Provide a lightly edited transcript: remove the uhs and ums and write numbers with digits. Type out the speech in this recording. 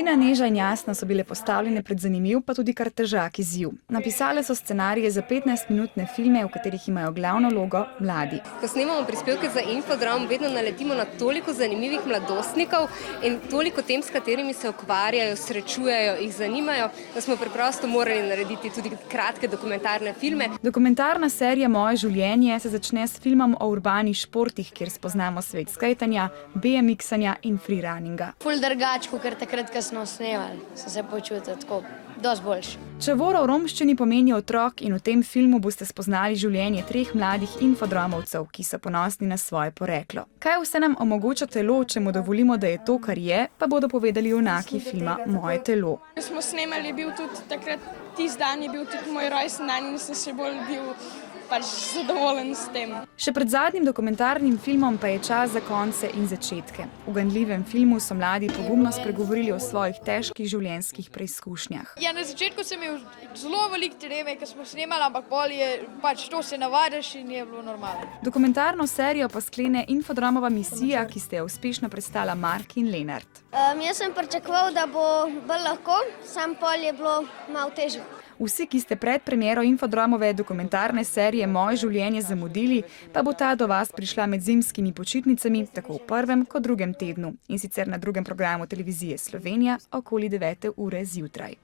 Tina, Neža in Jasna so bile postavljene pred zanimiv, pa tudi kar težak izziv. Napisale so scenarije za 15-minutne filme, v katerih imajo glavno vlogo mladi. Ko snemamo prispevke za Infodrom, vedno naletimo na toliko zanimivih mladostnikov in toliko tem, s katerimi se ukvarjajo, srečujejo, jih zanimajo, da smo preprosto morali narediti tudi kratke dokumentarne filme. Dokumentarna serija Moje življenje se začne s filmom o urbanih športih, kjer spoznamo svet skejtanja, BMX-anja in freerunninga. Ful drugače, ker takrat, ko smo snemali, sem se počutil tako, dosti boljši. Čavora v romščini pomeni otrok in v tem filmu boste spoznali življenje 3 mladih infodromovcev, ki so ponosni na svoje poreklo. Kaj vse nam omogoča telo, če mu dovolimo, da je to, kar je, pa bodo povedali junaki filma Moje telo. Ko smo snemali, je bil tudi takrat, tisti dan je bil tudi moj rojstni dan in sem še bolj bil zadovoljen s tem. Še pred zadnjim dokumentarnim filmom pa je čas za konce in začetke. V ganljivem filmu so mladi pogumno spregovorili o svojih težkih življenjskih preizkušnjah. Ja, na začetku sem imel zelo veliko treme, ko smo snemali, ampak bolj je to se navadiš in je bilo normalno. Dokumentarno serijo pa sklene Infodromova misija, ki ste jo uspešno prestala Mark in Lenart. Jaz sem pričakoval, da bo bolj lahko, sam pol je bilo malo težje. Vsi, ki ste pred premiero Infodromove dokumentarne serije Moje življenje zamudili, pa bo ta do vas prišla med zimskimi počitnicami, tako v prvem kot drugem tednu, in sicer na drugem programu televizije Slovenija okoli 9. ure zjutraj.